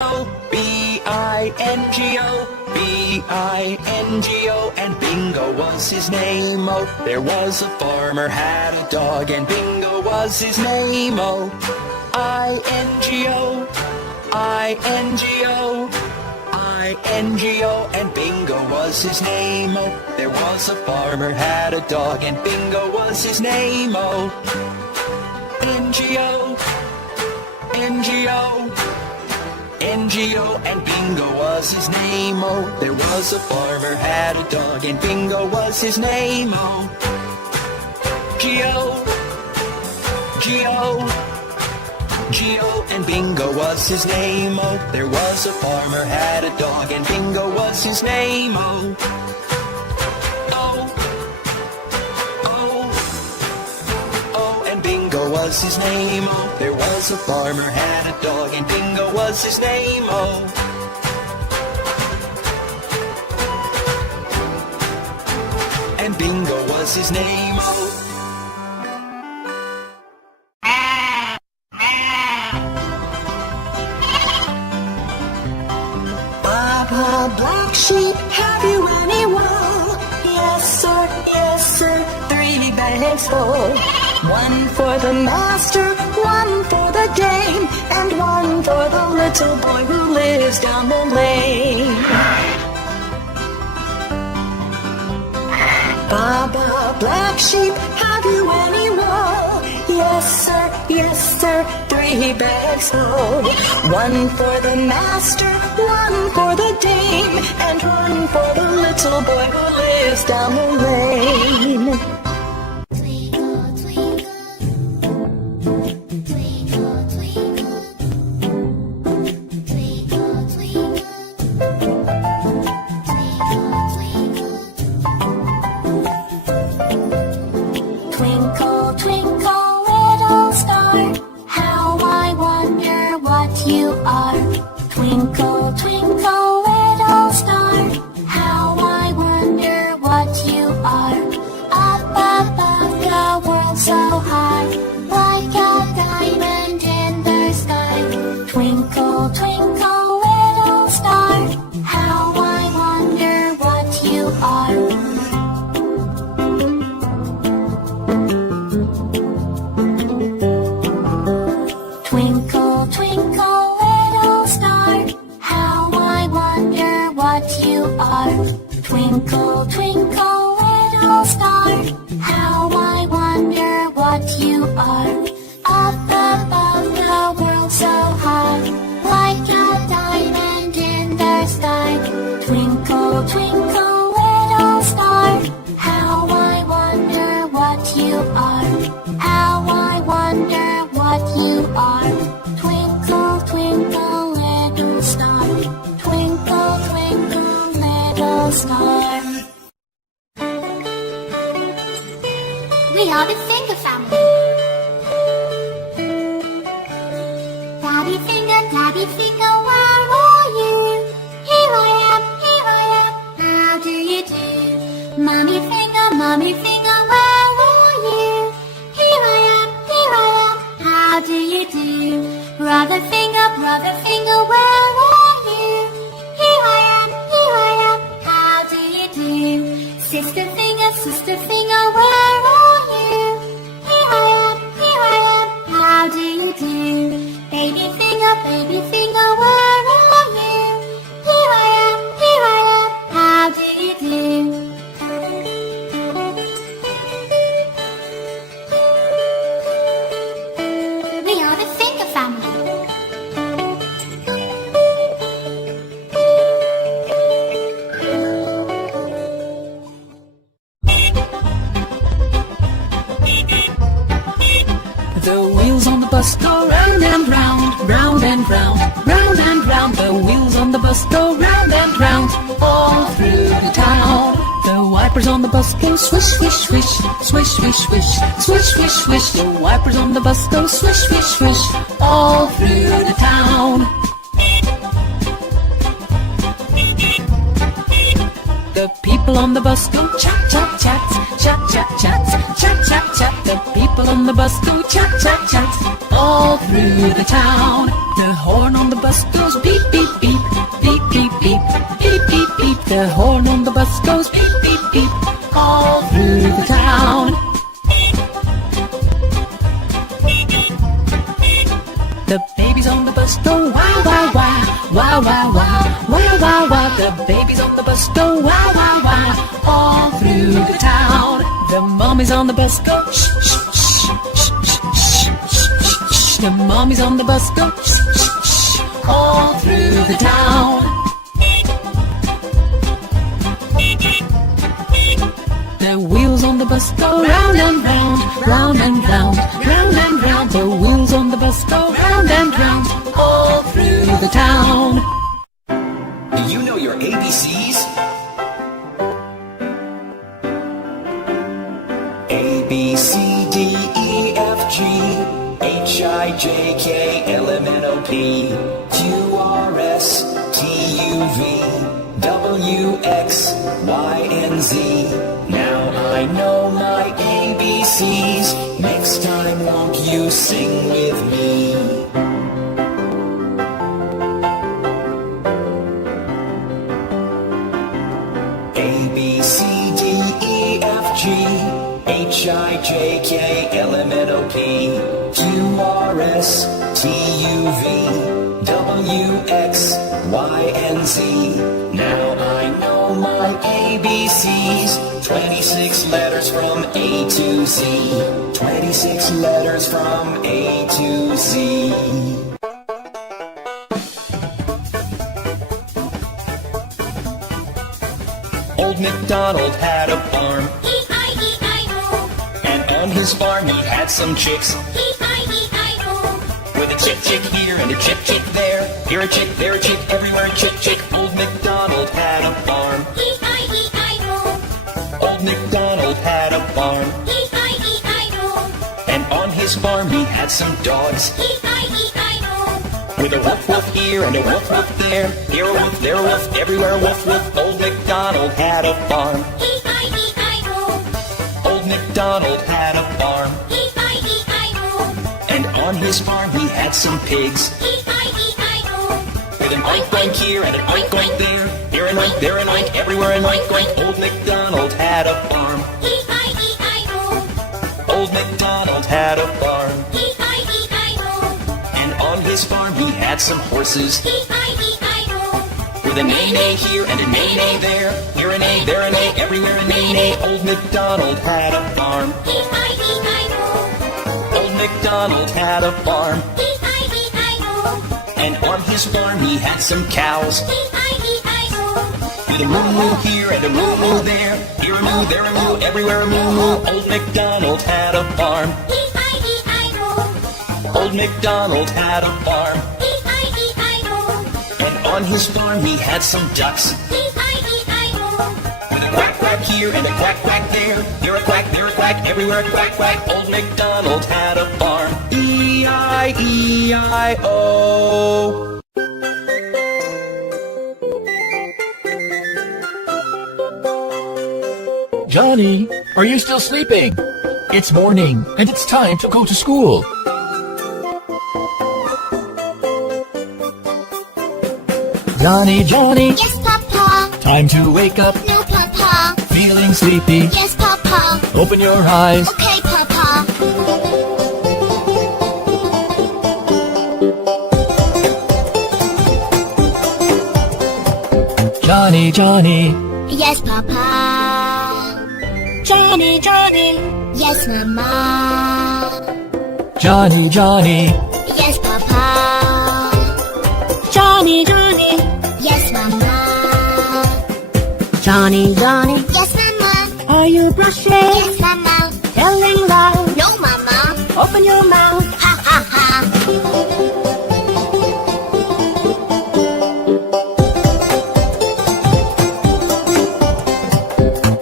B-I-N-G-O, B-I-N-G-O, and Bingo was his name, oh. There was a farmer had a dog, and Bingo was his name, oh. I-N-G-O, I-N-G-O, I-N-G-O, and Bingo was his name, oh. There was a farmer had a dog, and Bingo was his name, oh. N-G-O, N-G-O, N-G-O, and Bingo was his name, oh. There was a farmer had a dog, and Bingo was his name, oh. G-O, G-O, G-O, and Bingo was his name, oh. There was a farmer had a dog, and Bingo was his name, oh. Was his name, oh. There was a farmer had a dog, and Bingo was his name, oh. And Bingo was his name, oh. Papa Black Sheep, have you any wool? Yes sir, 3 bags full. 1 for the master, 1 for the dame, and 1 for the little boy who lives down the lane. Baba Black Sheep, have you any wool? Yes sir, 3 bags full. 1 for the master, 1 for the dame, and 1 for the little boy who lives down the lane. Twinkle, twinkle, little star, how I wonder what you are. Twinkle, twinkle, little star, how I wonder what you are. Up above the world so high, like a diamond in the sky. Twinkle, twinkle, little star, how I wonder what you are. Twinkle, twinkle, little star, how I wonder what you are. Twinkle, twinkle, little star, how I wonder what you are. Up above the world so high, like a diamond in the sky. Twinkle, twinkle, little star, how I wonder what you are. How I wonder what you are. Twinkle, twinkle, little star. Twinkle, twinkle, little star. We are the Finger family. Daddy Finger, where are you? Here I am, how do you do? Mommy Finger, where are you? Here I am, how do you do? Brother Finger, where are you? Here I am, how do you do? Sister Finger, where are you? Here I am, how do you do? Baby Finger, where are you? Here I am, how do you do? We are the Finger family. The wheels on the bus go round and round, round and round, round and round. The wheels on the bus go round and round, all through the town. The wipers on the bus go swish, swish, swish, swish, swish, swish, swish, swish, swish. The wipers on the bus go swish, swish, swish, all through the town. The people on the bus go chat, chat, chat, chat, chat, chat, chat, chat, chat. The people on the bus go chat, chat, chat, all through the town. The horn on the bus goes beep, beep, beep, beep, beep, beep, beep, beep, beep. The horn on the bus goes beep, beep, beep, all through the town. The babies on the bus go wow, wow, wow, wow, wow, wow, wow, wow, wow. The babies on the bus go wow, wow, wow, all through the town. The mommies on the bus go shh, shh, shh, shh, shh, shh, shh. The mommies on the bus go shh, shh, shh, all through the town. The wheels on the bus go round and round, round and round, round and round. The wheels on the bus go round and round, all through the town. Do you know your ABCs? A, B, C, D, E, F, G, H, I, J, K, L, M, N, O, P, Q, R, S, T, U, V, W, X, Y, and Z. Now I know my ABCs. Next time won't you sing with me? A, B, C, D, E, F, G, H, I, J, K, L, M, N, O, P, Q, R, S, T, U, V, W, X, Y, and Z. Now I know my ABCs. 26 letters from A to Z. 26 letters from A to Z. Old Macdonald had a farm, E-I-E-I-O, and on his farm he had some chicks. E-I-E-I-O, With a chick chick here and a chick chick there, here a chick, there a chick, everywhere a chick chick. Old Macdonald had a farm. E-I-E-I-O, Old Macdonald had a farm, E-I-E-I-O, and on his farm he had some dogs. E-I-E-I-O, With a woof woof here and a woof woof there, here a woof, there a woof, everywhere a woof woof. Old Macdonald had a farm. E-I-E-I-O, Old Macdonald had a farm, E-I-E-I-O, and on his farm he had some pigs. E-I-E-I-O, With an oink oink here and an oink oink there, here an oink, there an oink, everywhere an oink oink. Old Macdonald had a farm. E-I-E-I-O, Old Macdonald had a farm, E-I-E-I-O, and on his farm he had some horses. E-I-E-I-O, With a neigh-neigh here and a neigh-neigh there, here a neigh, there a neigh, everywhere a neigh-neigh. Old Macdonald had a farm. E-I-E-I-O, Old Macdonald had a farm, E-I-E-I-O, and on his farm he had some cows. E-I-E-I-O, With a moo-moo here and a moo-moo there, here a moo, there a moo, everywhere a moo-moo. Old Macdonald had a farm. E-I-E-I-O, Old Macdonald had a farm, E-I-E-I-O, and on his farm he had some ducks. E-I-E-I-O, With a quack quack here and a quack quack there, here a quack, there a quack, everywhere a quack quack. Old Macdonald had a farm. E-I-E-I-O. Johnny, are you still sleeping? It's morning, and it's time to go to school. Johnny, Johnny, yes, Papa, time to wake up. no, Papa, Feeling sleepy? yes, Papa, Open your eyes. okay, Papa, Johnny, Johnny, yes, Papa, Johnny, Johnny, yes, Mama, Johnny, Johnny, yes, Papa, Johnny, Johnny, yes, Mama, Johnny, Johnny, yes, Mama, are you brushing? Yes, Mama, telling loud, no, Mama, open your mouth, ha, ha, ha.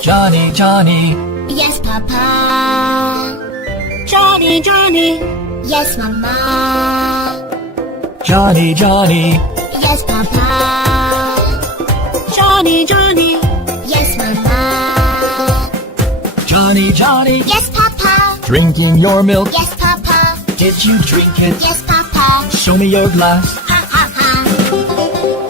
Johnny, Johnny, Yes, Papa. Johnny, Johnny. Yes, Mama. Johnny, Johnny, Yes, Papa. Johnny, Johnny. Yes, Mama. Johnny, Johnny, Yes, Papa. drinking your milk. Yes, Papa. Did you drink it? Yes, Papa. show me your glass. Ha ha ha.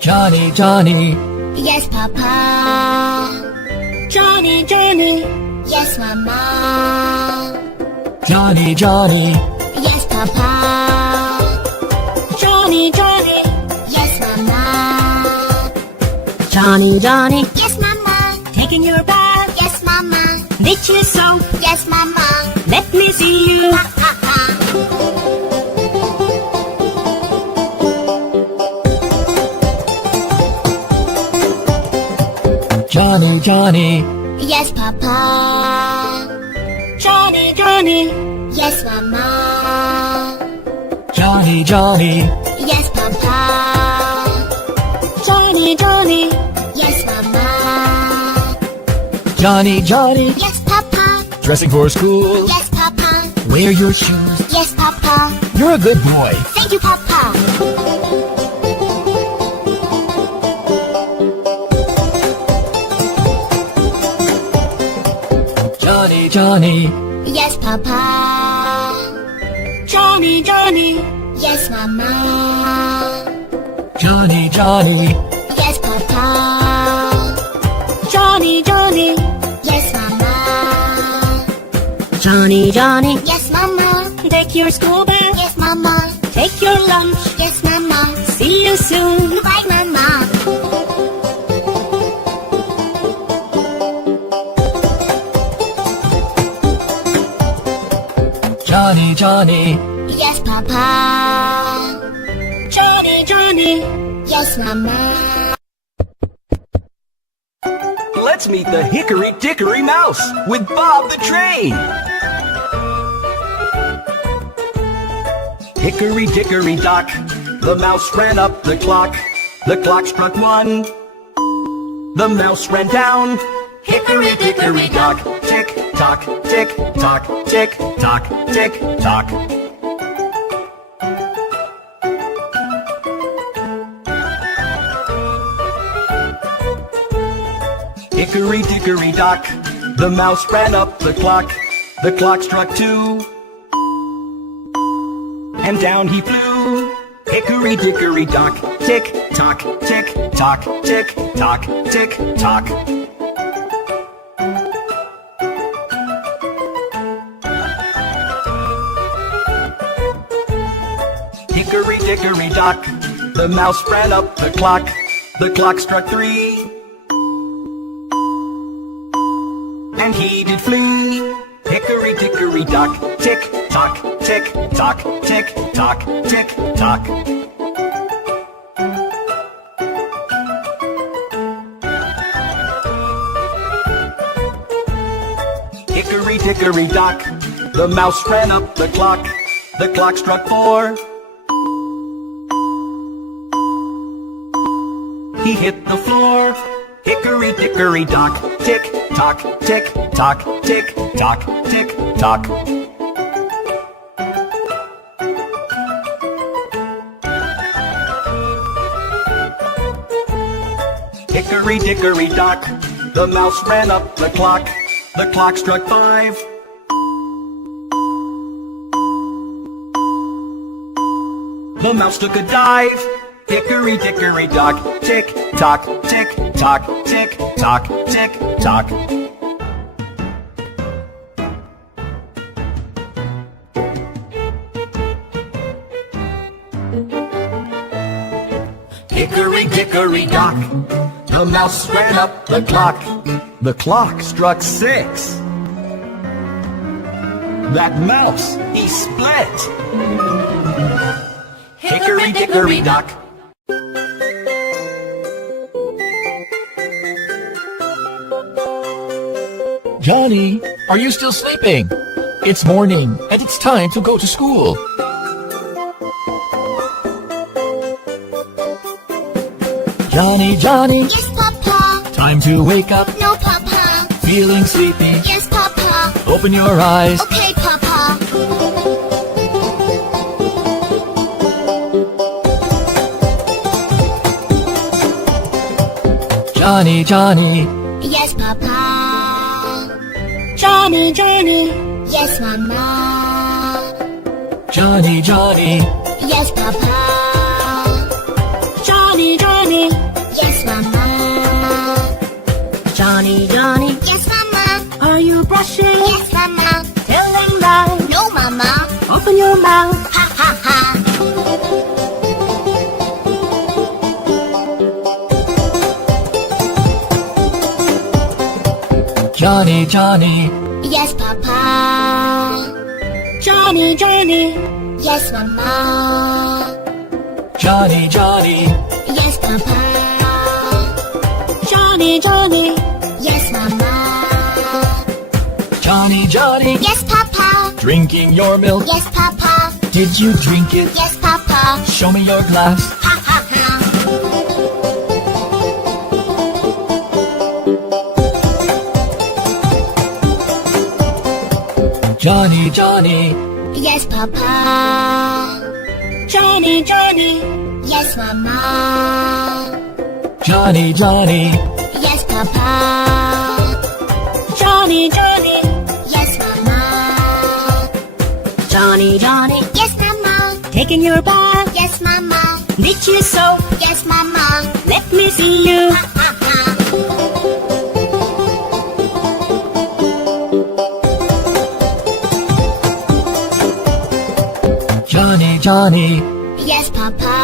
Johnny, Johnny, Yes, Papa. Johny, Johny, Yes, Mama. Johnny, Johnny, Yes, Papa. Johny, Johny, Yes, Mama. Johnny, Johnny, Yes, Mama. taking your bath. Yes, Mama. Ditch your soap. Yes, Mama. Let me see you. Ha ha ha. Johnny, Johnny, Yes, Papa. Johny, Johny, Yes, Mama. Johnny, Johnny, Yes, Papa. Johny, Johny, Yes, Mama. Johnny, Johnny, Yes, Papa. dressing for school. Yes, Papa. Wear your shoes. Yes, Papa. You're a good boy. Thank you, Papa. Johnny, Johnny, Yes, Papa. Johny, Johny, Yes, Mama. Johnny, Johnny, Yes, Papa. Johny, Johny, Yes, Mama. Johnny, Johnny, Yes, Mama. take your school bag. Yes, Mama. Take your lunch. Yes, Mama. See you soon. Bye, Mama. Johnny, Johnny, Yes, Papa. Johny, Johnny, Yes, Mama. Let's meet the Hickory Dickory Mouse with Bob the Train. Hickory Dickory Dock, the mouse ran up the clock. The clock struck 1. The mouse ran down. Hickory Dickory Dock, tick tock, tick tock, tick tock, tick tock. Hickory Dickory Dock, the mouse ran up the clock. The clock struck 2. And down he flew. Hickory Dickory Dock, tick tock, tick tock, tick tock, tick tock. Hickory Dickory Dock, the mouse ran up the clock. The clock struck 3. And he did flee. Hickory Dickory Dock, tick tock, tick tock, tick tock, tick tock. Hickory Dickory Dock, the mouse ran up the clock. The clock struck 4. He hit the floor. Hickory Dickory Dock, tick tock, tick tock, tick tock, tick tock. Hickory Dickory Dock, the mouse ran up the clock. The clock struck 5. The mouse took a dive. Hickory Dickory Dock, tick tock, tick tock, tick tock, tick tock. Hickory Dickory Dock, the mouse ran up the clock. The clock struck 6. That mouse, he split. Hickory Dickory Dock. Johnny, are you still sleeping? It's morning, and it's time to go to school. Johnny, Johnny, Yes, Papa. time to wake up. No, Papa. Feeling sleepy? Yes, Papa. Open your eyes. Okay, Papa. Johnny, Johnny, Yes, Papa. Johnny, Johnny. Yes, Mama. Johny, Johny. Yes, Papa. Johnny, Johnny. Yes, Mama. Johnny, Johnny. Yes, Mama. Are you brushing? Yes, Mama. Tell them loud. No, Mama. Open your mouth. Ha, ha, ha. Johny, Johny. Yes, Papa. Johnny, Johnny. Yes, Mama. Johny, Johny. Yes, Papa. Johnny, Johnny. Yes, Mama. Johny, Johny. Yes, Papa. Drinking your milk. Yes, Papa. Did you drink it? Yes, Papa. Show me your glass. Ha, ha, ha. Johny, Johny. Yes, Papa. Johnny, Johnny. Yes, Mama. Johny, Johny. Yes, Papa. Johnny, Johnny. Yes, Mama. Johnny, Johnny. Yes, Mama. Taking your bath. Yes, Mama. Did you soap? Yes, Mama. Let me see you. Ha, ha, ha. Johny, Johny. Yes, Papa.